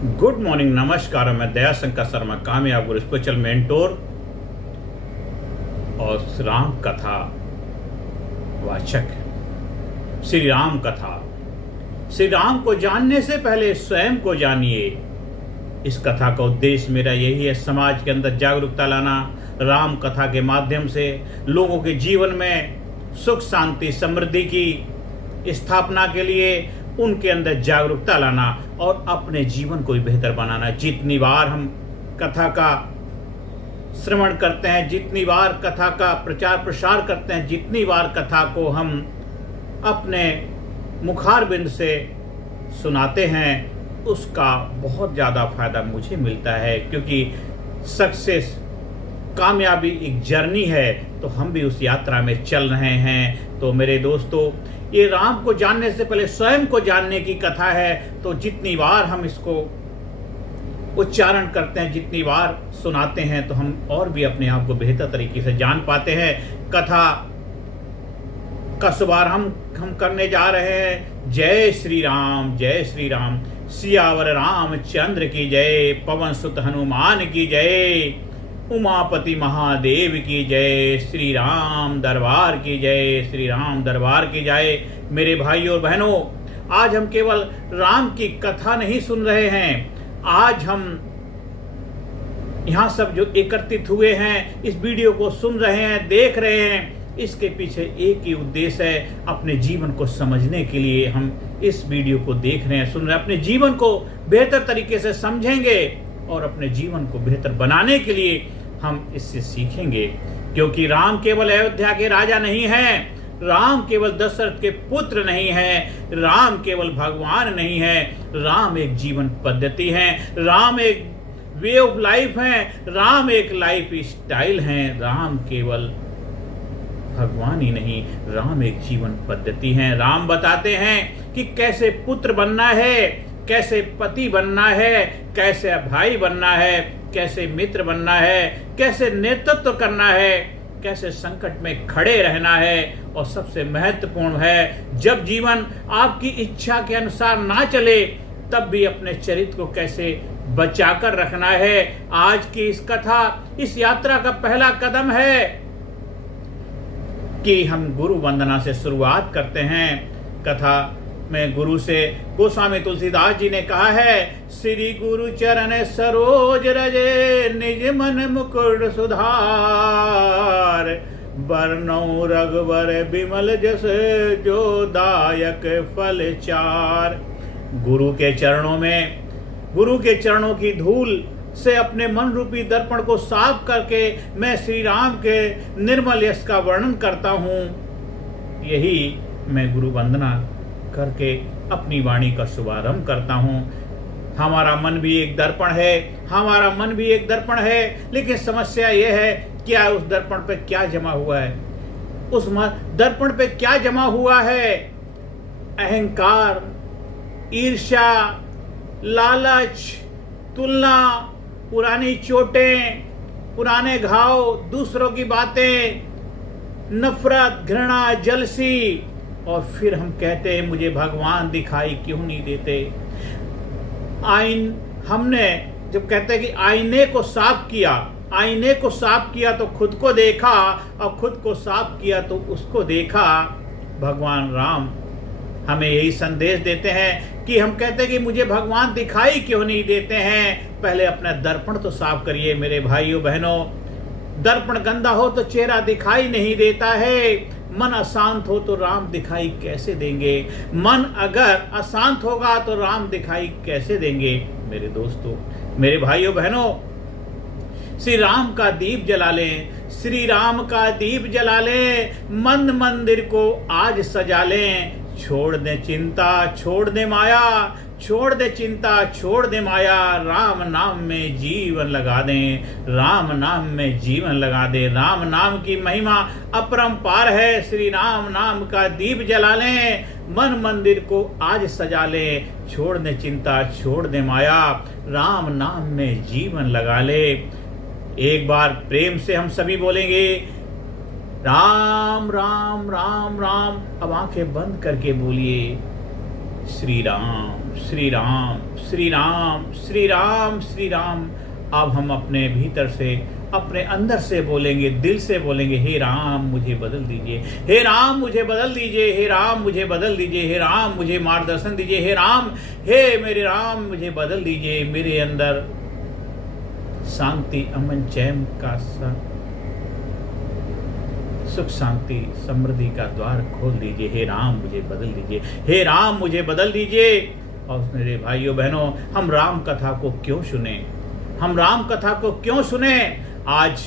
Good morning, नमस्कार। मैं दया शंकर शर्मा, कामयाब गुरु स्पिरिचुअल मेंटोर और राम कथा वाचक। श्री राम कथा। श्री राम को जानने से पहले स्वयं को जानिए। इस कथा का उद्देश्य मेरा यही है, समाज के अंदर जागरूकता लाना। राम कथा के माध्यम से लोगों के जीवन में सुख शांति समृद्धि की स्थापना के लिए उनके अंदर जागरूकता लाना और अपने जीवन को भी बेहतर बनाना। जितनी बार हम कथा का श्रवण करते हैं, जितनी बार कथा का प्रचार प्रसार करते हैं, जितनी बार कथा को हम अपने मुखारबिंद से सुनाते हैं, उसका बहुत ज़्यादा फायदा मुझे मिलता है। क्योंकि सक्सेस, कामयाबी एक जर्नी है, तो हम भी उस यात्रा में चल रहे हैं। तो मेरे दोस्तों, ये राम को जानने से पहले स्वयं को जानने की कथा है। तो जितनी बार हम इसको उच्चारण करते हैं, जितनी बार सुनाते हैं, तो हम और भी अपने आप को बेहतर तरीके से जान पाते हैं। कथा का शुभारंभ हम करने जा रहे हैं। जय श्री राम, जय श्री राम। सियावर रामचंद्र की जय, पवन सुत हनुमान की जय, उमापति महादेव की जय, श्री राम दरबार की जय, श्री राम दरबार की जय। मेरे भाइयों और बहनों, आज हम केवल राम की कथा नहीं सुन रहे हैं। आज हम यहाँ सब जो एकत्रित हुए हैं, इस वीडियो को सुन रहे हैं, देख रहे हैं, इसके पीछे एक ही उद्देश्य है। अपने जीवन को समझने के लिए हम इस वीडियो को देख रहे हैं, सुन रहे हैं। अपने जीवन को बेहतर तरीके से समझेंगे और अपने जीवन को बेहतर बनाने के लिए हम इससे सीखेंगे। क्योंकि राम केवल अयोध्या के राजा नहीं हैं, राम केवल दशरथ के पुत्र नहीं है, राम केवल भगवान नहीं है, राम एक जीवन पद्धति है, राम एक वे ऑफ लाइफ है, राम एक लाइफ स्टाइल है। राम केवल भगवान ही नहीं, राम एक जीवन पद्धति है। राम बताते हैं कि कैसे पुत्र बनना है, कैसे पति बनना है, कैसे भाई बनना है, कैसे मित्र बनना है, कैसे नेतृत्व करना है, कैसे संकट में खड़े रहना है। और सबसे महत्वपूर्ण है, जब जीवन आपकी इच्छा के अनुसार ना चले, तब भी अपने चरित्र को कैसे बचाकर रखना है। आज की इस कथा, इस यात्रा का पहला कदम है कि हम गुरु वंदना से शुरुआत करते हैं। कथा में गुरु से गोस्वामी तुलसीदास जी ने कहा है, श्री गुरु चरण सरोज रजे, निज मन मुकुर सुधार, बरनौ रघुवर विमल जस, जो दायक फल चार। गुरु के चरणों की धूल से अपने मन रूपी दर्पण को साफ करके मैं श्री राम के निर्मल यश का वर्णन करता हूँ। यही मैं गुरु वंदना करके अपनी वाणी का शुभारंभ करता हूँ। हमारा मन भी एक दर्पण है, हमारा मन भी एक दर्पण है। लेकिन समस्या यह है, क्या उस दर्पण पे क्या जमा हुआ है? उस दर्पण पे क्या जमा हुआ है? अहंकार, ईर्ष्या, लालच, तुलना, पुरानी चोटें, पुराने घाव, दूसरों की बातें, नफरत, घृणा, जलसी। और फिर हम कहते हैं, मुझे भगवान दिखाई क्यों नहीं देते? हमने जब कहते हैं कि आईने को साफ किया तो खुद को देखा, और खुद को साफ किया तो उसको देखा। भगवान राम हमें यही संदेश देते हैं कि हम कहते हैं कि मुझे भगवान दिखाई क्यों नहीं देते हैं। पहले अपना दर्पण तो साफ करिए मेरे भाइयों बहनों। दर्पण गंदा हो तो चेहरा दिखाई नहीं देता है। मन अशांत हो तो राम दिखाई कैसे देंगे? मन अगर अशांत होगा तो राम दिखाई कैसे देंगे? मेरे दोस्तों, मेरे भाइयों बहनों, श्री राम का दीप जला लें, श्री राम का दीप जला लें, मन मंदिर को आज सजा लें। छोड़ दे चिंता, छोड़ दे माया, छोड़ दे चिंता, छोड़ दे माया। राम नाम में जीवन लगा दें, राम नाम में जीवन लगा दे। राम नाम की महिमा अपरंपार है। श्री राम नाम का दीप जला लें, मन मंदिर को आज सजा लें। छोड़ दे चिंता, छोड़ दे माया, राम नाम में जीवन लगा ले। एक बार प्रेम से हम सभी बोलेंगे, राम राम राम राम। अब आंखें बंद करके बोलिए, श्री राम श्री राम श्री राम श्री राम श्री राम। अब हम अपने भीतर से, अपने अंदर से बोलेंगे, दिल से बोलेंगे, हे राम मुझे बदल दीजिए, हे राम मुझे बदल दीजिए, हे राम मुझे बदल दीजिए, हे राम मुझे मार्गदर्शन दीजिए, हे राम, हे मेरे राम मुझे बदल दीजिए। मेरे अंदर शांति, अमन, चैन का सुख, शांति, समृद्धि का द्वार खोल दीजिए। हे राम मुझे बदल दीजिए, हे राम मुझे बदल दीजिए। और मेरे भाइयों बहनों, हम राम कथा को क्यों सुने? हम राम कथा को क्यों सुने? आज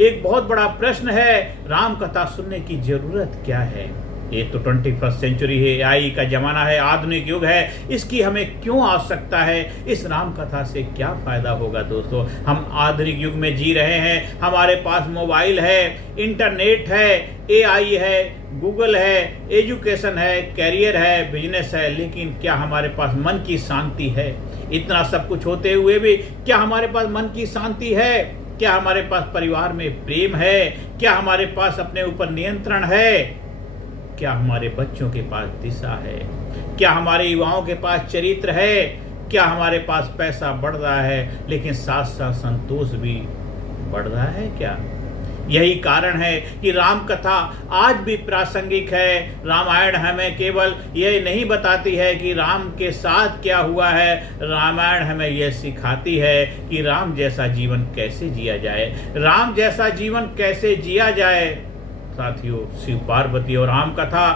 एक बहुत बड़ा प्रश्न है, राम कथा सुनने की जरूरत क्या है? ये तो 21st सेंचुरी है, AI का जमाना है, आधुनिक युग है, इसकी हमें क्यों आवश्यकता है? इस राम कथा से क्या फायदा होगा? दोस्तों, हम आधुनिक युग में जी रहे हैं, हमारे पास मोबाइल है, इंटरनेट है, AI है, गूगल है, एजुकेशन है, कैरियर है, बिजनेस है, लेकिन क्या हमारे पास मन की शांति है? इतना सब कुछ होते हुए भी क्या हमारे पास मन की शांति है? क्या हमारे पास परिवार में प्रेम है? क्या हमारे पास अपने ऊपर नियंत्रण है? क्या हमारे बच्चों के पास दिशा है? क्या हमारे युवाओं के पास चरित्र है? क्या हमारे पास पैसा बढ़ रहा है लेकिन साथ साथ संतोष भी बढ़ रहा है क्या? यही कारण है कि राम कथा आज भी प्रासंगिक है। रामायण हमें केवल यह नहीं बताती है कि राम के साथ क्या हुआ है, रामायण हमें यह सिखाती है कि राम जैसा जीवन कैसे जिया जाए, राम जैसा जीवन कैसे जिया जाए। साथियों, शिव पार्वती और राम कथा।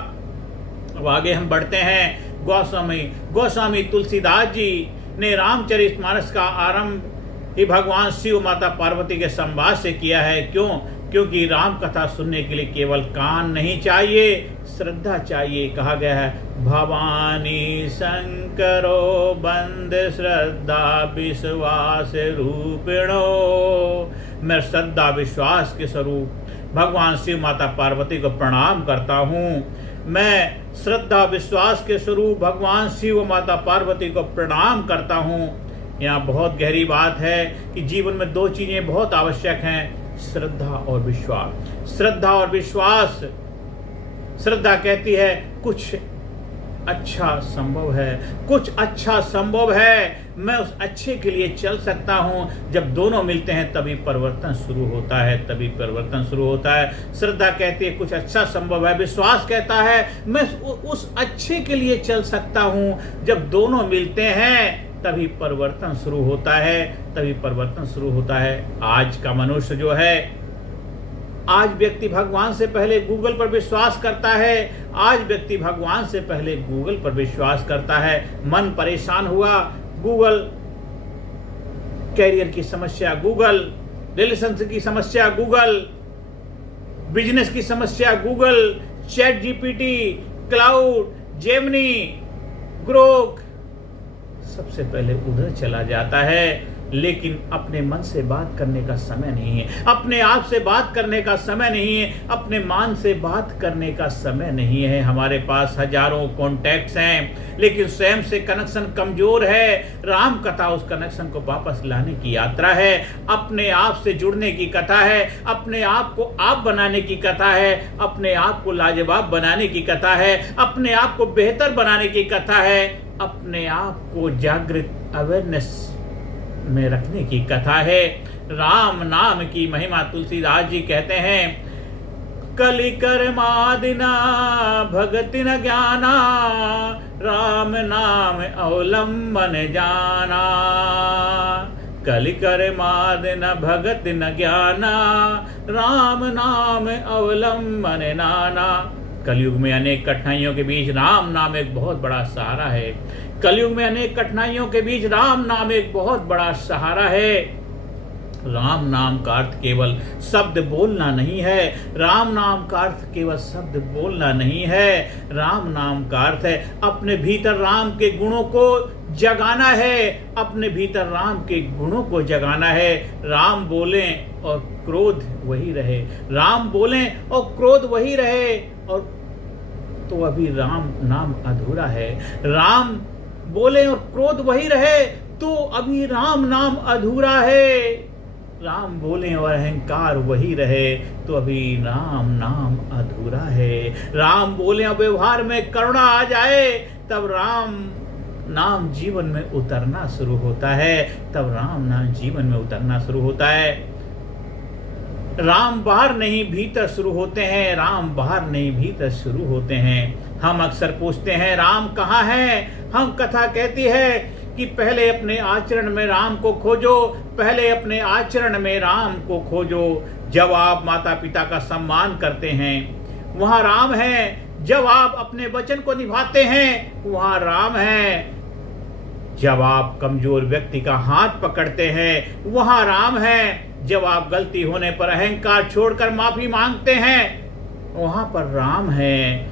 अब आगे हम बढ़ते हैं। गोस्वामी तुलसीदास जी ने रामचरितमानस का आरंभ ही भगवान शिव माता पार्वती के संवाद से किया है। क्यों? क्योंकि राम कथा सुनने के लिए केवल कान नहीं चाहिए, श्रद्धा चाहिए। कहा गया है, भवानी शंकरो बंद श्रद्धा विश्वास रूपिणो। मैं श्रद्धा विश्वास के स्वरूप भगवान शिव माता पार्वती को प्रणाम करता हूँ। मैं श्रद्धा विश्वास के स्वरूप भगवान शिव माता पार्वती को प्रणाम करता हूँ। यहाँ बहुत गहरी बात है कि जीवन में दो चीजें बहुत आवश्यक हैं, श्रद्धा और विश्वास। श्रद्धा और विश्वास। श्रद्धा कहती है कुछ अच्छा संभव है, कुछ अच्छा संभव है, मैं उस अच्छे के लिए चल सकता हूँ। जब दोनों मिलते हैं तभी परिवर्तन शुरू होता है, तभी परिवर्तन शुरू होता है। श्रद्धा कहती है कुछ अच्छा संभव है, विश्वास कहता है मैं उस अच्छे के लिए चल सकता हूँ। जब दोनों मिलते हैं तभी परिवर्तन शुरू होता है, तभी परिवर्तन शुरू होता है। आज का मनुष्य जो है, आज व्यक्ति भगवान से पहले गूगल पर विश्वास करता है। आज व्यक्ति भगवान से पहले गूगल पर विश्वास करता है। मन परेशान हुआ, गूगल। कैरियर की समस्या गूगल, रिलेशनशिप की समस्या गूगल, बिजनेस की समस्या Google, chat GPT, cloud, Gemini, Grok, सबसे पहले उधर चला जाता है। लेकिन अपने मन से बात करने का समय नहीं है, अपने आप से बात करने का समय नहीं है, अपने मान से बात करने का समय नहीं है। हमारे पास हजारों कॉन्टैक्ट्स हैं लेकिन स्वयं से कनेक्शन कमजोर है। राम कथा उस कनेक्शन को वापस लाने की यात्रा है, अपने आप से जुड़ने की कथा है, अपने आप को आप बनाने की कथा है, अपने आप को लाजवाब बनाने की कथा है, अपने आप को बेहतर बनाने की कथा है, अपने आप को जागृत अवेयरनेस में रखने की कथा है। राम नाम की महिमा तुलसीदास जी कहते हैं, कलि कर्मादिना भगति न ज्ञाना, राम नाम अवलंबन जाना। कलि कर्मादिन भगति न ज्ञाना, राम नाम अवलंबन नाना। कलयुग में अनेक कठिनाइयों के बीच राम नाम एक बहुत बड़ा सहारा है। कलयुग में अनेक कठिनाइयों के बीच राम नाम एक बहुत बड़ा सहारा है। राम नाम का अर्थ केवल शब्द बोलना नहीं है। राम नाम का अर्थ केवल शब्द बोलना नहीं है। राम नाम का अर्थ है अपने भीतर राम के गुणों को जगाना है, अपने भीतर राम के गुणों को जगाना है। राम बोलें और क्रोध वही रहे, राम बोलें और क्रोध वही रहे, और तो अभी राम नाम अधूरा है। राम बोले और क्रोध वही रहे तो अभी राम नाम अधूरा है। राम बोले और अहंकार वही रहे तो अभी राम नाम अधूरा है। राम बोले और व्यवहार में करुणा आ जाए तब राम नाम जीवन में उतरना शुरू होता है, तब राम नाम जीवन में उतरना शुरू होता है। राम बाहर नहीं भीतर शुरू होते हैं, राम बाहर नहीं भीतर शुरू होते हैं। हम अक्सर पूछते हैं राम कहाँ है। हम कथा कहती है कि पहले अपने आचरण में राम को खोजो, पहले अपने आचरण में राम को खोजो। जब आप माता पिता का सम्मान करते हैं वहाँ राम है, जब आप अपने वचन को निभाते हैं वहाँ राम है, जब आप कमजोर व्यक्ति का हाथ पकड़ते हैं वहाँ राम है, जब आप गलती होने पर अहंकार छोड़कर माफी मांगते हैं वहाँ पर राम है,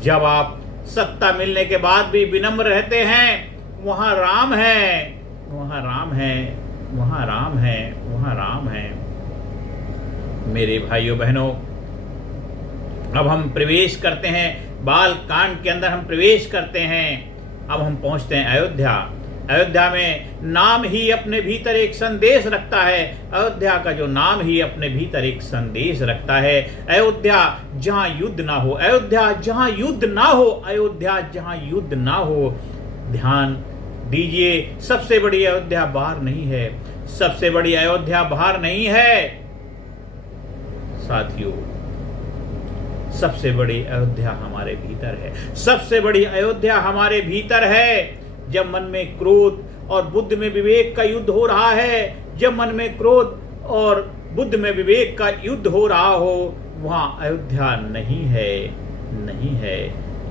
जब आप सत्ता मिलने के बाद भी विनम्र रहते हैं वहाँ राम है, वहाँ राम है, वहाँ राम है, वहाँ राम है। मेरे भाइयों बहनों, अब हम प्रवेश करते हैं बाल कांड के अंदर, हम प्रवेश करते हैं। अब हम पहुंचते हैं अयोध्या। अयोध्या में नाम ही अपने भीतर एक संदेश रखता है। अयोध्या का जो नाम ही अपने भीतर एक संदेश रखता है। अयोध्या जहाँ युद्ध ना हो, अयोध्या जहाँ युद्ध ना हो, अयोध्या जहाँ युद्ध ना हो। ध्यान दीजिए, सबसे बड़ी अयोध्या बाहर नहीं है, सबसे बड़ी अयोध्या बाहर नहीं है साथियों, सबसे बड़ी अयोध्या हमारे भीतर है, सबसे बड़ी अयोध्या हमारे भीतर है। जब मन में क्रोध और बुद्ध में विवेक का युद्ध हो रहा है, जब मन में क्रोध और बुद्ध में विवेक का युद्ध हो रहा हो, वहाँ अयोध्या नहीं है, नहीं है,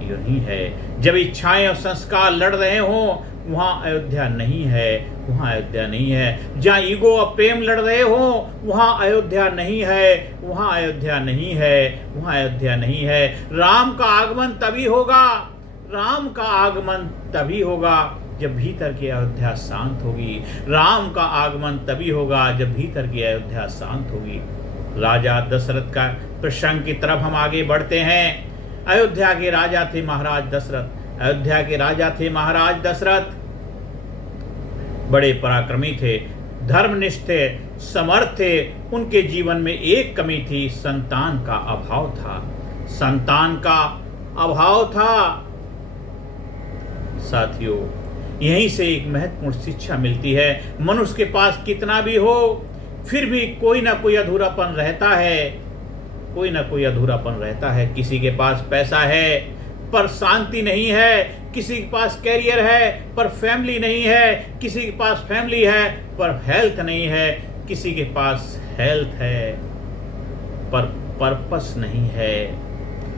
यूं ही है। जब इच्छाएं और संस्कार लड़ रहे हों, वहाँ अयोध्या नहीं है, वहाँ अयोध्या नहीं है। जहाँ ईगो और प्रेम लड़ रहे हों, वहाँ अयोध्या नहीं है, वहाँ अयोध्या नहीं है, वहाँ अयोध्या नहीं है। राम का आगमन तभी होगा, राम का आगमन तभी होगा जब भीतर की अयोध्या शांत होगी। राम का आगमन तभी होगा जब भीतर की अयोध्या शांत होगी। राजा दशरथ का प्रसंग की तरफ हम आगे बढ़ते हैं। अयोध्या के राजा थे महाराज दशरथ। अयोध्या के राजा थे महाराज दशरथ। बड़े पराक्रमी थे, धर्मनिष्ठ थे, समर्थ थे। उनके जीवन में एक कमी थी, संतान का अभाव था, संतान का अभाव था। साथियों, यहीं से एक महत्वपूर्ण शिक्षा मिलती है। मनुष्य के पास कितना भी हो, फिर भी कोई ना कोई अधूरापन रहता है, कोई ना कोई अधूरापन रहता है। किसी के पास पैसा है पर शांति नहीं है, किसी के पास कैरियर है पर फैमिली नहीं है, किसी के पास फैमिली है पर हेल्थ नहीं है, किसी के पास हेल्थ है पर पर्पस नहीं है।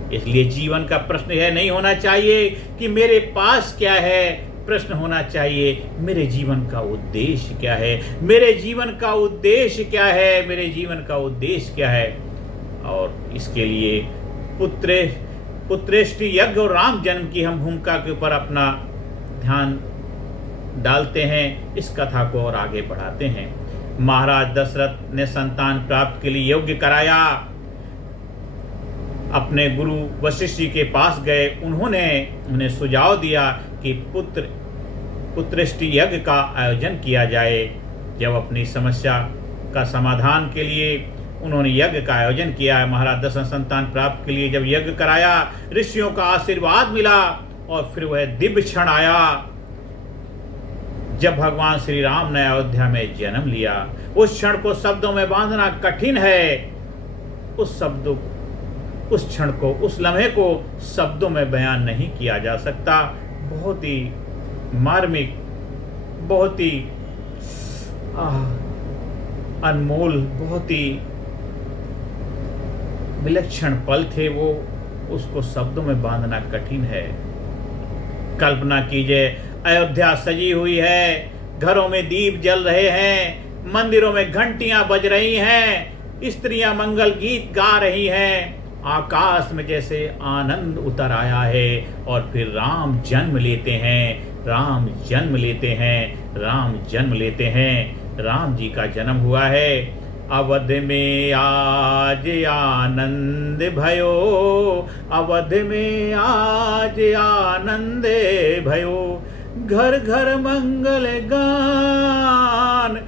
इसलिए जीवन का प्रश्न यह नहीं होना चाहिए कि मेरे पास क्या है, प्रश्न होना चाहिए मेरे जीवन का उद्देश्य क्या है, मेरे जीवन का उद्देश्य क्या है, मेरे जीवन का उद्देश्य क्या है। और इसके लिए पुत्रेष्टि यज्ञ और राम जन्म की हम भूमिका के ऊपर अपना ध्यान डालते हैं, इस कथा को और आगे बढ़ाते हैं। महाराज दशरथ ने संतान प्राप्त के लिए योग्य कराया। अपने गुरु वशिष्ठ जी के पास गए, उन्होंने उन्हें सुझाव दिया कि पुत्रेष्टि यज्ञ का आयोजन किया जाए। जब अपनी समस्या का समाधान के लिए उन्होंने यज्ञ का आयोजन किया है, महाराज दशरथ संतान प्राप्त के लिए जब यज्ञ कराया, ऋषियों का आशीर्वाद मिला और फिर वह दिव्य क्षण आया जब भगवान श्री राम ने अयोध्या में जन्म लिया। उस क्षण को शब्दों में बांधना कठिन है, उस क्षण को, उस लम्हे को शब्दों में बयान नहीं किया जा सकता। बहुत ही मार्मिक, बहुत ही अनमोल, बहुत ही विलक्षण पल थे वो, उसको शब्दों में बांधना कठिन है। कल्पना कीजिए, अयोध्या सजी हुई है, घरों में दीप जल रहे हैं, मंदिरों में घंटियां बज रही हैं, स्त्रियां मंगल गीत गा रही हैं, आकाश में जैसे आनंद उतर आया है। और फिर राम जन्म लेते हैं, राम जन्म लेते हैं, राम जन्म लेते हैं। राम जी का जन्म हुआ है। अवध में आज आनंद भयो, अवध में आज आनंद भयो, घर घर मंगल गान,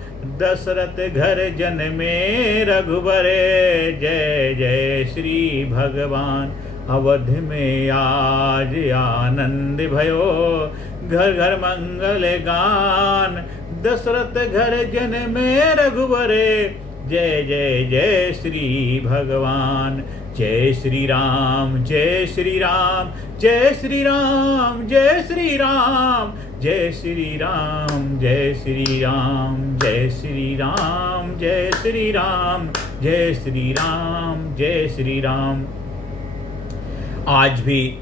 दशरथ घर जन्मे रघुबरे, जय जय श्री भगवान। अवध में आज आनंद भयो, घर घर मंगल गान। दशरथ घर जन्मे रघुबरे, जय जय जय श्री भगवान। जय श्री राम जय श्री राम, जय श्री राम जय श्री राम, जय श्री राम जय श्री राम, जय श्री राम जय श्री राम, जय श्री राम जय श्री राम। आज भी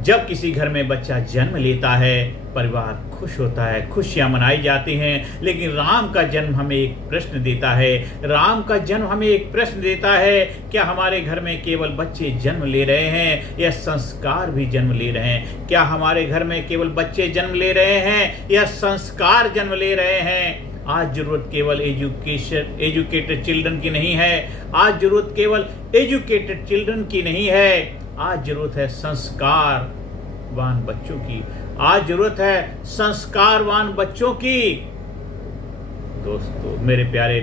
जब किसी घर में बच्चा जन्म लेता है, परिवार खुश होता है, खुशियां मनाई जाती हैं। लेकिन राम का जन्म हमें एक प्रश्न देता है, राम का जन्म हमें एक प्रश्न देता है, क्या हमारे घर में केवल बच्चे जन्म ले रहे हैं या संस्कार भी जन्म ले रहे हैं? क्या हमारे घर में केवल बच्चे जन्म ले रहे हैं या संस्कार जन्म ले रहे हैं? आज जरूरत केवल एजुकेटेड चिल्ड्रन की नहीं है, आज जरूरत केवल एजुकेटेड चिल्ड्रन की नहीं है, आज जरूरत है संस्कारवान बच्चों की, आज जरूरत है संस्कारवान बच्चों की। दोस्तों, मेरे प्यारे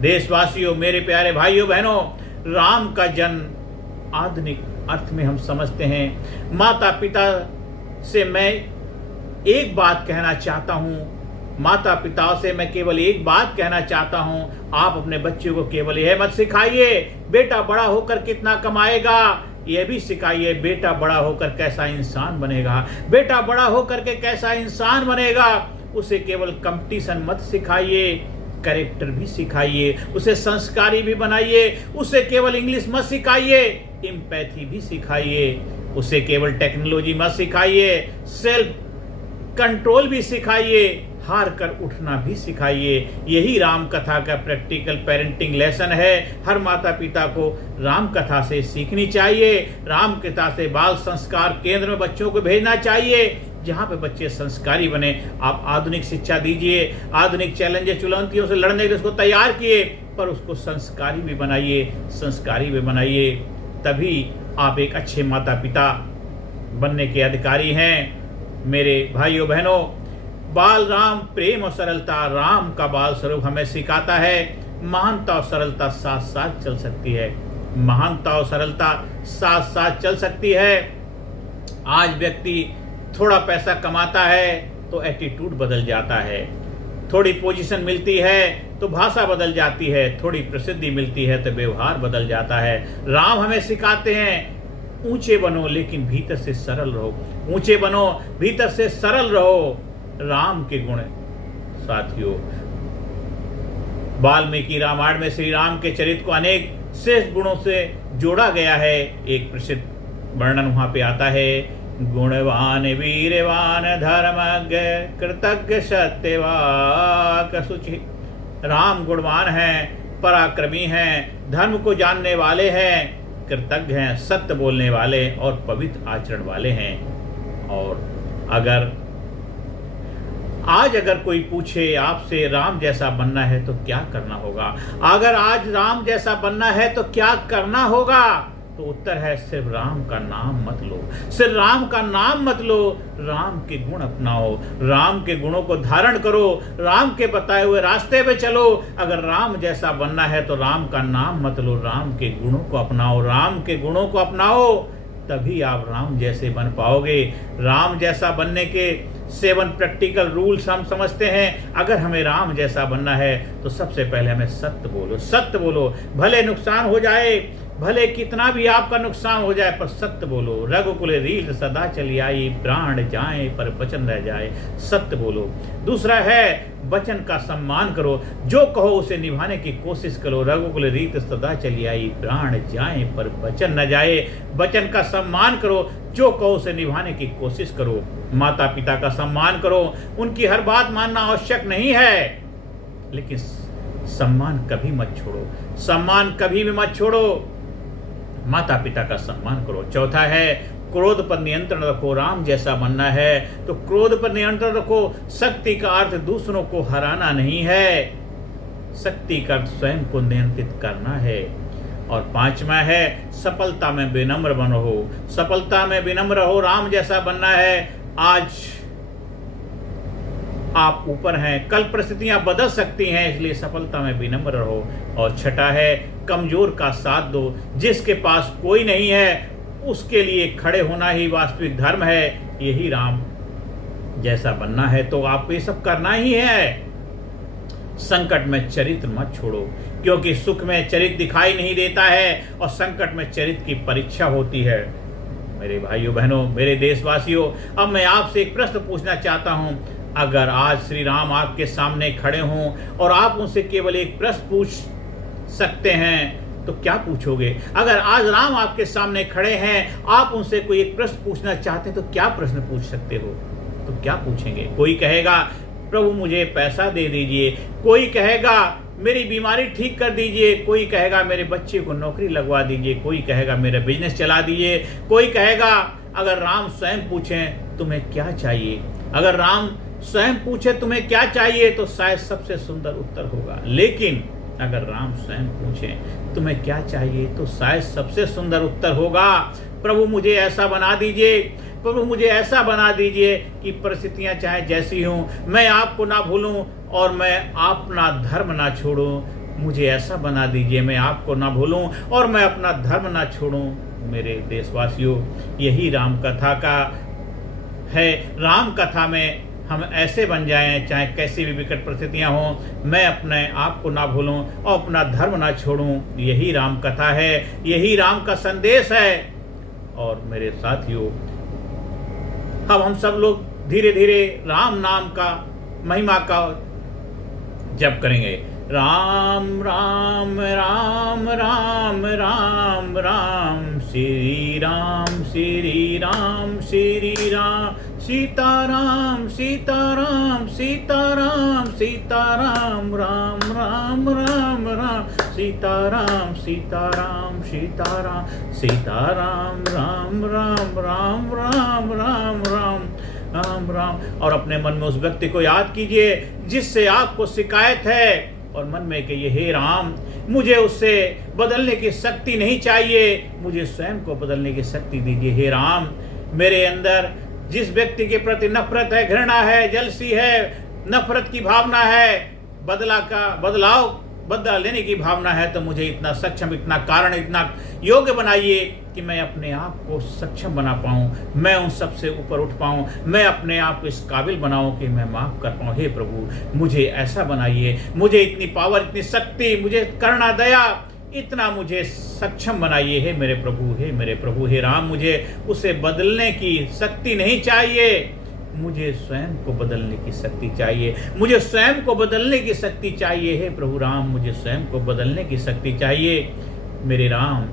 देशवासियों, मेरे प्यारे भाइयों बहनों, राम का जन्म आधुनिक अर्थ में हम समझते हैं। माता पिता से मैं एक बात कहना चाहता हूं, माता पिता से मैं केवल एक बात कहना चाहता हूं, आप अपने बच्चों को केवल यह मत सिखाइए बेटा बड़ा होकर कितना कमाएगा, यह भी सिखाइए बेटा बड़ा होकर कैसा इंसान बनेगा, बेटा बड़ा होकर के कैसा इंसान बनेगा। उसे केवल कंपटीशन मत सिखाइए, कैरेक्टर भी सिखाइए, उसे संस्कारी भी बनाइए। उसे केवल इंग्लिश मत सिखाइए, एम्पैथी भी सिखाइए। उसे केवल टेक्नोलॉजी मत सिखाइए, सेल्फ कंट्रोल भी सिखाइए, हार कर उठना भी सिखाइए। यही राम कथा का प्रैक्टिकल पेरेंटिंग लेसन है। हर माता पिता को राम कथा से सीखनी चाहिए। राम कथा से बाल संस्कार केंद्र में बच्चों को भेजना चाहिए, जहाँ पे बच्चे संस्कारी बने। आप आधुनिक शिक्षा दीजिए, आधुनिक चुनौतियों से लड़ने के लिए उसको तैयार किए, पर उसको संस्कारी भी बनाइए, संस्कारी भी बनाइए। तभी आप एक अच्छे माता पिता बनने के अधिकारी हैं। मेरे भाइयों बहनों, बाल राम प्रेम और सरलता राम का बाल स्वरूप हमें सिखाता है। महानता और सरलता साथ साथ चल सकती है, महानता और सरलता साथ साथ चल सकती है। आज व्यक्ति थोड़ा पैसा कमाता है तो एटीट्यूड बदल जाता है, थोड़ी पोजीशन मिलती है तो भाषा बदल जाती है, थोड़ी प्रसिद्धि मिलती है तो व्यवहार बदल जाता है। राम हमें सिखाते हैं ऊंचे बनो लेकिन भीतर से सरल रहो, ऊंचे बनो भीतर से सरल रहो। राम के गुण साथियों, वाल्मीकि रामायण में श्री राम के चरित्र को अनेक श्रेष्ठ गुणों से जोड़ा गया है। एक प्रसिद्ध वर्णन वहां पे आता है, गुणवान वीरवान धर्मज्ञ कृतज्ञ सत्यवाक शुचि। राम गुणवान हैं, पराक्रमी हैं, धर्म को जानने वाले हैं, कृतज्ञ हैं, सत्य बोलने वाले और पवित्र आचरण वाले हैं। और अगर कोई पूछे आपसे राम जैसा बनना है तो क्या करना होगा, अगर आज राम जैसा बनना है तो क्या करना होगा, तो उत्तर है सिर्फ राम का नाम मत लो, सिर्फ राम का नाम मत लो, राम के गुण अपनाओ, राम के गुणों को धारण करो, राम के बताए हुए रास्ते पे चलो। अगर राम जैसा बनना है तो राम का नाम मत लो, राम के गुणों को अपनाओ, राम के गुणों को अपनाओ, तभी आप राम जैसे बन पाओगे। राम जैसा बनने के 7 प्रैक्टिकल रूल्स हम समझते हैं। अगर हमें राम जैसा बनना है तो सबसे पहले हमें सत्य बोलो, सत्य बोलो, भले नुकसान हो जाए, भले कितना भी आपका नुकसान हो जाए, पर सत्य बोलो। रघुकुल रीत सदा चली आई, प्राण जाए पर वचन रह जाए, सत्य बोलो। दूसरा है वचन का सम्मान करो, जो कहो उसे निभाने की कोशिश करो। रघुकुल रीत सदा चली आई, प्राण जाए पर वचन न जाए, वचन का सम्मान करो, जो कहो उसे निभाने की कोशिश करो। माता पिता का सम्मान करो, उनकी हर बात मानना आवश्यक नहीं है, लेकिन सम्मान कभी मत छोड़ो, सम्मान कभी भी मत छोड़ो। माता पिता का सम्मान करो। चौथा है क्रोध पर नियंत्रण रखो। राम जैसा बनना है तो क्रोध पर नियंत्रण रखो। शक्ति का अर्थ दूसरों को हराना नहीं है, शक्ति का अर्थ स्वयं को नियंत्रित करना है। और 5वां है सफलता में विनम्र बनो, सफलता में विनम्र हो। राम जैसा बनना है। आप ऊपर हैं, कल परिस्थितियां बदल सकती हैं, इसलिए सफलता में विनम्र रहो। और छठा है, कमजोर का साथ दो। जिसके पास कोई नहीं है उसके लिए खड़े होना ही वास्तविक धर्म है। यही राम जैसा बनना है तो आपको ये सब करना ही है। संकट में चरित्र मत छोड़ो, क्योंकि सुख में चरित्र दिखाई नहीं देता है और संकट में चरित्र की परीक्षा होती है। मेरे भाइयों बहनों, मेरे देशवासियों, अब मैं आपसे एक प्रश्न पूछना चाहता हूं। अगर आज श्री राम आपके सामने खड़े हों और आप उनसे केवल एक प्रश्न पूछ सकते हैं तो क्या पूछोगे? अगर आज राम आपके सामने खड़े हैं, आप उनसे कोई एक प्रश्न पूछना चाहते हैं तो क्या प्रश्न पूछ सकते हो? तो क्या पूछेंगे? कोई कहेगा प्रभु मुझे पैसा दे दीजिए, कोई कहेगा मेरी बीमारी ठीक कर दीजिए, कोई कहेगा मेरे बच्चे को नौकरी लगवा दीजिए, कोई कहेगा मेरा बिजनेस चला दीजिए, कोई कहेगा। अगर राम स्वयं पूछें तुम्हें क्या चाहिए, अगर राम स्वयं पूछे तुम्हें क्या चाहिए तो शायद सबसे सुंदर उत्तर होगा। लेकिन अगर राम स्वयं पूछें तुम्हें क्या चाहिए तो शायद सबसे सुंदर उत्तर होगा प्रभु मुझे ऐसा बना दीजिए, प्रभु मुझे ऐसा बना दीजिए कि परिस्थितियां चाहे जैसी हों मैं आपको ना भूलूं और मैं अपना धर्म ना छोड़ूं। मुझे ऐसा बना दीजिए मैं आपको ना भूलूं और मैं अपना धर्म ना छोड़ूं। मेरे देशवासियों, यही राम कथा का है। राम कथा में हम ऐसे बन जाएं, चाहे कैसी भी विकट परिस्थितियां हों, मैं अपने आप को ना भूलूं और अपना धर्म ना छोड़ूं। यही राम कथा है, यही राम का संदेश है। और मेरे साथियों, हम सब लोग धीरे धीरे राम नाम का महिमा का जप करेंगे। राम राम राम राम राम राम, श्री राम श्री राम श्री राम, सीताराम सीताराम सीताराम सीताराम, राम राम राम राम, सीताराम सीताराम सीताराम सीताराम, राम राम राम राम राम राम राम राम। और अपने मन में उस व्यक्ति को याद कीजिए जिससे आपको शिकायत है और मन में कहिए हे राम, मुझे उससे बदलने की शक्ति नहीं चाहिए, मुझे स्वयं को बदलने की शक्ति दीजिए। हे राम, मेरे अंदर जिस व्यक्ति के प्रति नफरत है, घृणा है, जलसी है, नफरत की भावना है, बदला लेने की भावना है, तो मुझे इतना सक्षम, इतना कारण, इतना योग्य बनाइए कि मैं अपने आप को सक्षम बना पाऊं, मैं उन सब से ऊपर उठ पाऊं, मैं अपने आप को इस काबिल बनाऊं कि मैं माफ कर पाऊं। हे प्रभु, मुझे ऐसा बनाइए, मुझे इतनी पावर, इतनी शक्ति, मुझे करुणा, दया, इतना मुझे सक्षम बनाइए। हे मेरे प्रभु, हे मेरे प्रभु, हे राम, मुझे उसे बदलने की शक्ति नहीं चाहिए, मुझे स्वयं को बदलने की शक्ति चाहिए, मुझे स्वयं को बदलने की शक्ति चाहिए। हे प्रभु राम, मुझे स्वयं को बदलने की शक्ति चाहिए। मेरे राम,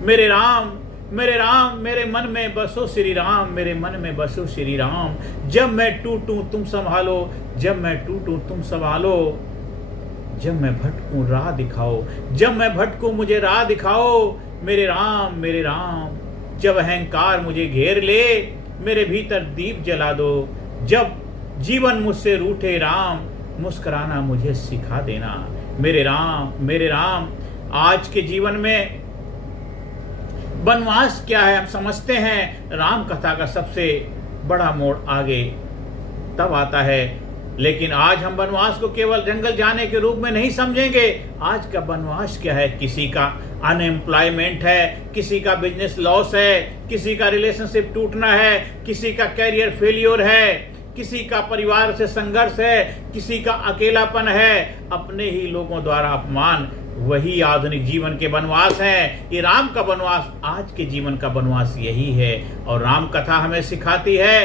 मेरे राम, मेरे राम, मेरे मन में बसो श्री राम, मेरे मन में बसो श्री राम। जब मैं टूटूं तुम संभालो, जब मैं टूटूं तुम संभालो, जब मैं भटकूं राह दिखाओ, जब मैं भटकूं मुझे राह दिखाओ। मेरे राम, मेरे राम, जब अहंकार मुझे घेर ले, मेरे भीतर दीप जला दो। जब जीवन मुझसे रूठे राम, मुस्कुराना मुझे सिखा देना। मेरे राम, मेरे राम, आज के जीवन में वनवास क्या है हम समझते हैं, राम कथा का सबसे बड़ा मोड़ आगे तब आता है। लेकिन आज हम वनवास को केवल जंगल जाने के रूप में नहीं समझेंगे। आज का वनवास क्या है? किसी का अनएम्प्लॉयमेंट है, किसी का बिजनेस लॉस है, किसी का रिलेशनशिप टूटना है, किसी का कैरियर फेलियर है, किसी का परिवार से संघर्ष है, किसी का अकेलापन है, अपने ही लोगों द्वारा अपमान। वही आधुनिक जीवन के वनवास हैं। ये राम का वनवास, आज के जीवन का वनवास यही है। और राम कथा हमें सिखाती है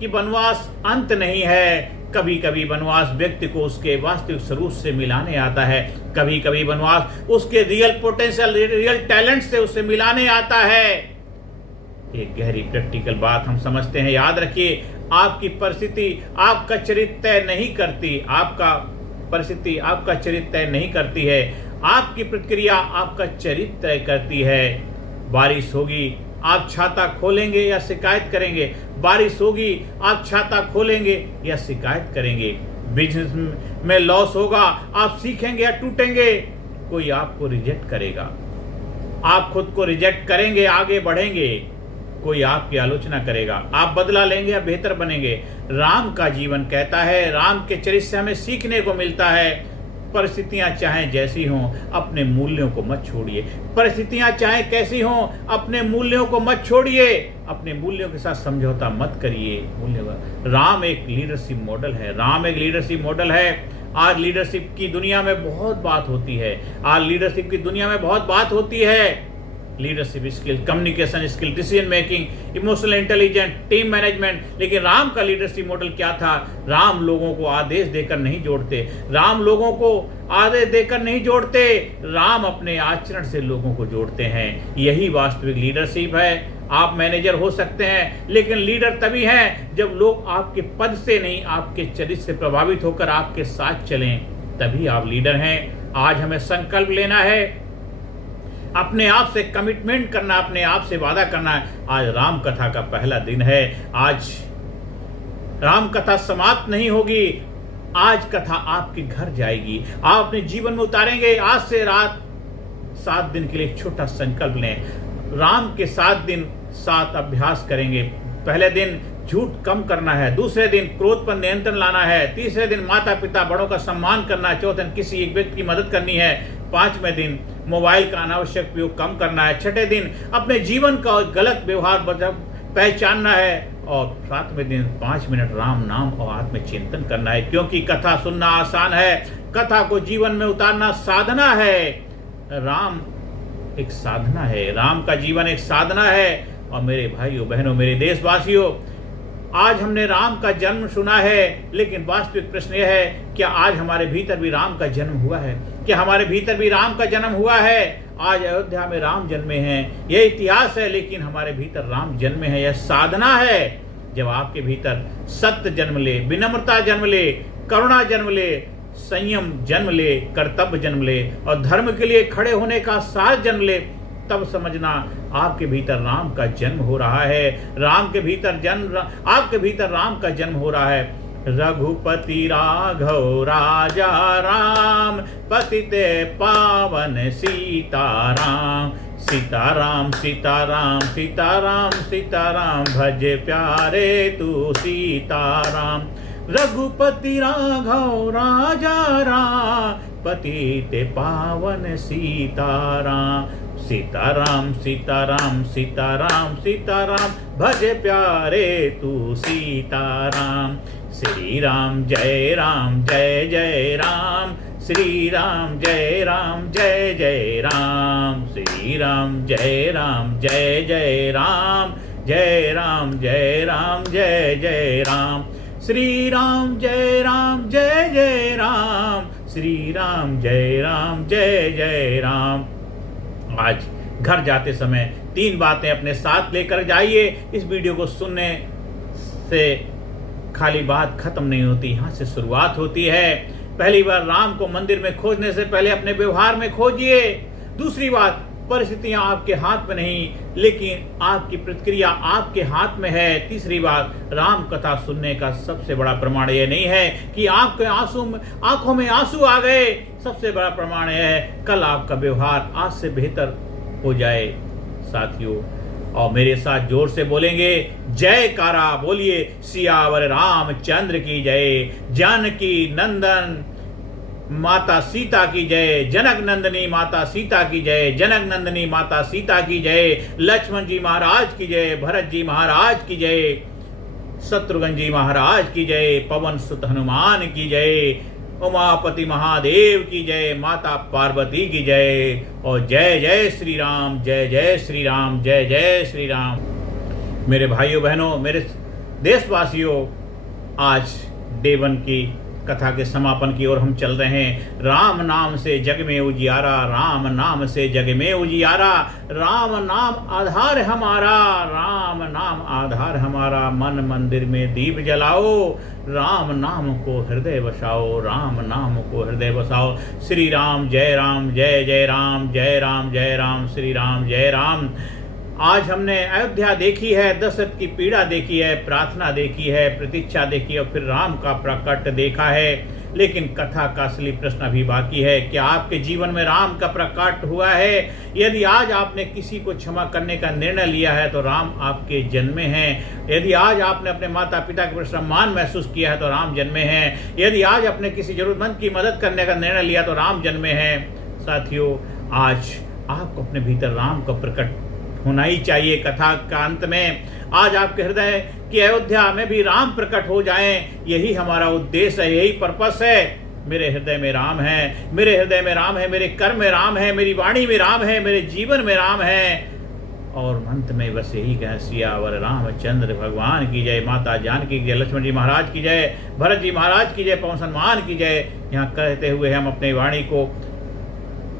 कि वनवास अंत नहीं है। कभी कभी वनवास व्यक्ति को उसके वास्तविक स्वरूप से मिलाने आता है, कभी कभी वनवास उसके रियल पोटेंशियल, रियल टैलेंट से उसे मिलाने आता है। एक गहरी प्रैक्टिकल बात हम समझते हैं, याद रखिए, आपकी परिस्थिति आपका चरित्र तय नहीं करती, आपका परिस्थिति आपका चरित्र तय नहीं करती है, आपकी प्रतिक्रिया आपका चरित्र तय करती है। बारिश होगी, आप छाता खोलेंगे या शिकायत करेंगे? बारिश होगी, आप छाता खोलेंगे या शिकायत करेंगे? बिजनेस में लॉस होगा, आप सीखेंगे या टूटेंगे? कोई आपको रिजेक्ट करेगा, आप खुद को रिजेक्ट करेंगे, आगे बढ़ेंगे। कोई आपकी आलोचना करेगा, आप बदला लेंगे या बेहतर बनेंगे। राम का जीवन कहता है, राम के चरित्र से हमें सीखने को मिलता है, परिस्थितियां चाहे जैसी हों अपने मूल्यों को मत छोड़िए। परिस्थितियां चाहे कैसी हों अपने मूल्यों को मत छोड़िए, अपने मूल्यों के साथ समझौता मत करिए। राम एक लीडरशिप मॉडल है, राम एक लीडरशिप मॉडल है। आज लीडरशिप की दुनिया में बहुत बात होती है, आज लीडरशिप की दुनिया में बहुत बात होती है। Leadership skill, communication skill, decision making, emotional intelligence, team management. लेकिन राम का लीडरशिप मॉडल क्या था? राम लोगों को आदेश देकर नहीं जोड़ते, राम लोगों को आदेश देकर नहीं जोड़ते, राम अपने आचरण से लोगों को जोड़ते हैं। यही वास्तविक लीडरशिप है। आप मैनेजर हो सकते हैं, लेकिन लीडर तभी हैं जब लोग आपके पद से नहीं आपके चरित्र से प्रभावित होकर आपके साथ चलें, तभी आप लीडर हैं। आज हमें संकल्प लेना है, अपने आप से कमिटमेंट करना, अपने आप से वादा करना है। आज राम कथा का पहला दिन है, आज राम कथा समाप्त नहीं होगी, आज कथा आपके घर जाएगी, आप अपने जीवन में उतारेंगे। आज से रात 7 दिन के लिए एक छोटा संकल्प लें, राम के 7 दिन 7 अभ्यास करेंगे। पहले दिन झूठ कम करना है, दूसरे दिन क्रोध पर नियंत्रण लाना है, तीसरे दिन माता पिता बड़ों का सम्मान करना है, चौथे दिन किसी एक व्यक्ति की मदद करनी है, 5वें दिन मोबाइल का अनावश्यक उपयोग कम करना है, 6ठे दिन अपने जीवन का गलत व्यवहार पहचानना है, और 7वें दिन 5 मिनट राम नाम और आत्मचिंतन करना है। क्योंकि कथा सुनना आसान है, कथा को जीवन में उतारना साधना है। राम एक साधना है, राम का जीवन एक साधना है। और मेरे भाइयों बहनों, मेरे देशवासियों, आज हमने राम का जन्म सुना है, लेकिन वास्तविक प्रश्न यह है, क्या आज हमारे भीतर भी राम का जन्म हुआ है? क्या हमारे भीतर भी राम का जन्म हुआ है? आज अयोध्या में राम जन्मे हैं, यह इतिहास है, लेकिन हमारे भीतर राम जन्मे हैं, यह साधना है। जब आपके भीतर सत्य जन्म ले, विनम्रता जन्म ले, करुणा जन्म ले, संयम जन्म ले, कर्तव्य जन्म ले और धर्म के लिए खड़े होने का साथ जन्म ले, तब समझना आपके भीतर राम का जन्म हो रहा है। राम के भीतर जन्म, आपके भीतर राम का जन्म हो रहा है। रघुपति राघव राजा राम, पतिते पावन सीताराम। सीताराम सीताराम सीताराम सीताराम, भज प्यारे तू सीताराम। रघुपति राघव राजा राम, पतिते पावन सीताराम। सीताराम सीताराम सीताराम सीताराम, भज प्यारे तू सीताराम। श्री राम जय राम जय जय राम, श्री राम जय राम जय जय राम। श्री राम जय राम जय जय राम, जय राम जय राम जय जय राम। श्री राम जय राम जय जय राम, श्री राम जय राम जय जय राम। आज घर जाते समय 3 बातें अपने साथ लेकर जाइए। इस वीडियो को सुनने से खाली बात खत्म नहीं होती, यहाँ से शुरुआत होती है। पहली बार राम को मंदिर में खोजने से पहले अपने व्यवहार में खोजिए। दूसरी बात, परिस्थितियां आपके हाथ में नहीं, लेकिन आपकी प्रतिक्रिया आपके हाथ में है। तीसरी बात, राम कथा सुनने का सबसे बड़ा प्रमाण यह नहीं है कि आपके आंखों में आंसू आ गए। सबसे बड़ा प्रमाण यह है कल आपका व्यवहार आज से बेहतर हो जाए। साथियों, और मेरे साथ जोर से बोलेंगे जयकारा बोलिए, सियावर रामचंद्र की जय, जानकी नंदन माता सीता की जय, जनक नंदनी माता सीता की जय, जनक नंदनी माता सीता की जय, लक्ष्मण जी महाराज की जय, भरत जी महाराज की जय, शत्रुघ्न जी महाराज की जय, पवन सुत हनुमान की जय, उमापति महादेव की जय, माता पार्वती की जय, और जय जय श्री राम, जय जय श्री राम, जय जय श्री राम। मेरे भाइयों बहनों, मेरे देशवासियों, आज डे 1 की कथा के समापन की ओर हम चल रहे हैं। राम नाम से जग में उजियारा, राम नाम से जग में उजियारा, राम नाम आधार हमारा, राम नाम आधार हमारा, मन मंदिर में दीप जलाओ, राम नाम को हृदय बसाओ, राम नाम को हृदय बसाओ। श्री राम जय राम जय जय राम, जय राम जय राम, श्री राम जय राम। आज हमने अयोध्या देखी है, दशरथ की पीड़ा देखी है, प्रार्थना देखी है, प्रतीक्षा देखी है, और फिर राम का प्रकट देखा है। लेकिन कथा का असली प्रश्न अभी बाकी है। क्या आपके जीवन में राम का प्रकट हुआ है? यदि आज आपने किसी को क्षमा करने का निर्णय लिया है तो राम आपके जन्मे हैं। यदि आज आपने अपने माता पिता के प्रति सम्मान महसूस किया है तो राम जन्मे हैं। यदि आज अपने किसी जरूरतमंद की मदद करने का निर्णय लिया तो राम जन्मे हैं। साथियों, आज आपको अपने भीतर राम का प्रकट होना ही चाहिए। कथा का अंत में आज आपके हृदय की अयोध्या में भी राम प्रकट हो जाएं, यही हमारा उद्देश्य है, यही पर्पस है। मेरे हृदय में राम है, मेरे हृदय में राम है, मेरे कर्म में राम है, मेरी वाणी में राम है, मेरे जीवन में राम है। और अंत में बस यही कहें, सियावर रामचंद्र भगवान की जय, माता जानकी की जय, लक्ष्मण जी महाराज की जय, भरत जी महाराज की जय, पवन हनुमान की जय। यहाँ कहते हुए हम अपने वाणी को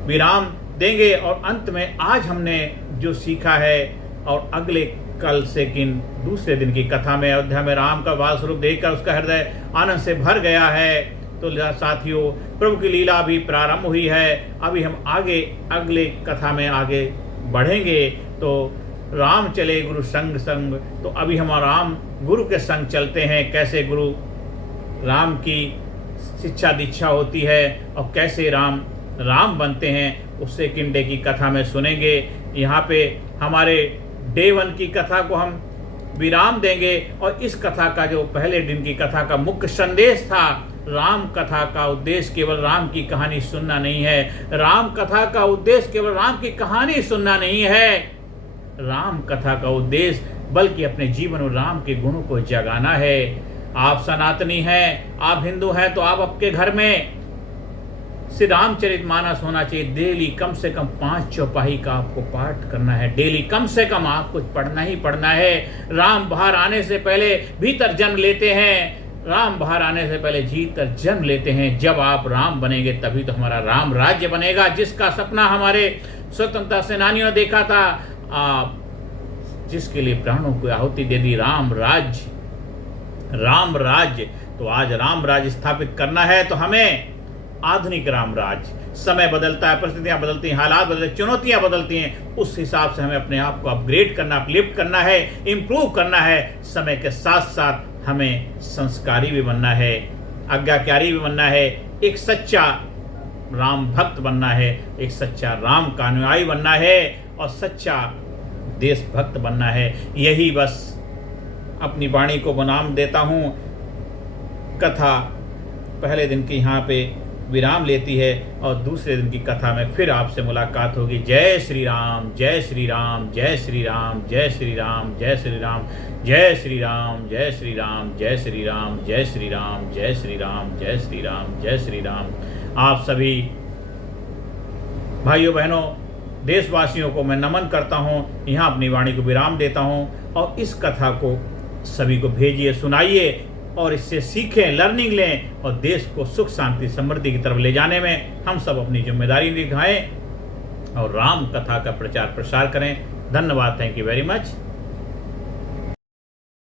विराम देंगे। और अंत में आज हमने जो सीखा है और अगले कल से किन दूसरे दिन की कथा में अयोध्या में राम का बाल स्वरूप देखकर उसका हृदय आनंद से भर गया है। तो साथियों, प्रभु की लीला भी प्रारंभ हुई है। अभी हम आगे अगले कथा में आगे बढ़ेंगे। तो राम चले गुरु संग संग, तो अभी हम राम गुरु के संग चलते हैं। कैसे गुरु राम की शिक्षा दीक्षा होती है और कैसे राम राम बनते हैं, उससे किन डे की कथा में सुनेंगे। यहाँ पे हमारे डे 1 की कथा को हम विराम देंगे। और इस कथा का जो पहले दिन की कथा का मुख्य संदेश था, राम कथा का उद्देश्य केवल राम की कहानी सुनना नहीं है। राम कथा का उद्देश्य केवल राम की कहानी सुनना नहीं है। राम कथा का उद्देश्य बल्कि अपने जीवन में राम के गुणों को जगाना है। आप सनातनी हैं, आप हिंदू हैं, तो आप आपके घर में श्री रामचरितमानस होना चाहिए। डेली कम से कम 5 चौपाई का आपको पाठ करना है। डेली कम से कम आपको पढ़ना ही पढ़ना है। राम बाहर आने से पहले भीतर जन्म लेते हैं। राम बाहर आने से पहले भीतर जन्म लेते हैं। जब आप राम बनेंगे तभी तो हमारा राम राज्य बनेगा, जिसका सपना हमारे स्वतंत्रता सेनानियों ने देखा था। आप जिसके लिए प्राणों को आहुति दे दी, राम राज्य। तो आज राम राज्य स्थापित करना है तो हमें आधुनिक राम राज्य, समय बदलता है, परिस्थितियां बदलती हैं, हालात बदलते हैं, चुनौतियां बदलती हैं, उस हिसाब से हमें अपने आप को अपग्रेड करना, अपलिफ्ट करना है, इम्प्रूव करना है। समय के साथ साथ हमें संस्कारी भी बनना है, आज्ञाकारी भी बनना है, एक सच्चा राम भक्त बनना है, एक सच्चा राम का अनुयायी बनना है और सच्चा देशभक्त बनना है। यही बस अपनी वाणी को विराम देता हूँ। कथा पहले दिन की यहाँ पे विराम लेती है और दूसरे दिन की कथा में फिर आपसे मुलाकात होगी। जय श्री राम, जय श्री राम, जय श्री राम, जय श्री राम, जय श्री राम, जय श्री राम, जय श्री राम, जय श्री राम, जय श्री राम, जय श्री राम, जय श्री राम, जय श्री राम। आप सभी भाइयों बहनों, देशवासियों को मैं नमन करता हूँ। यहाँ अपनी वाणी को विराम देता हूँ और इस कथा को सभी को भेजिए, सुनाइए और इससे सीखें, लर्निंग लें और देश को सुख शांति समृद्धि की तरफ ले जाने में हम सब अपनी जिम्मेदारी निभाएं और राम कथा का प्रचार प्रसार करें। धन्यवाद। Thank you very much.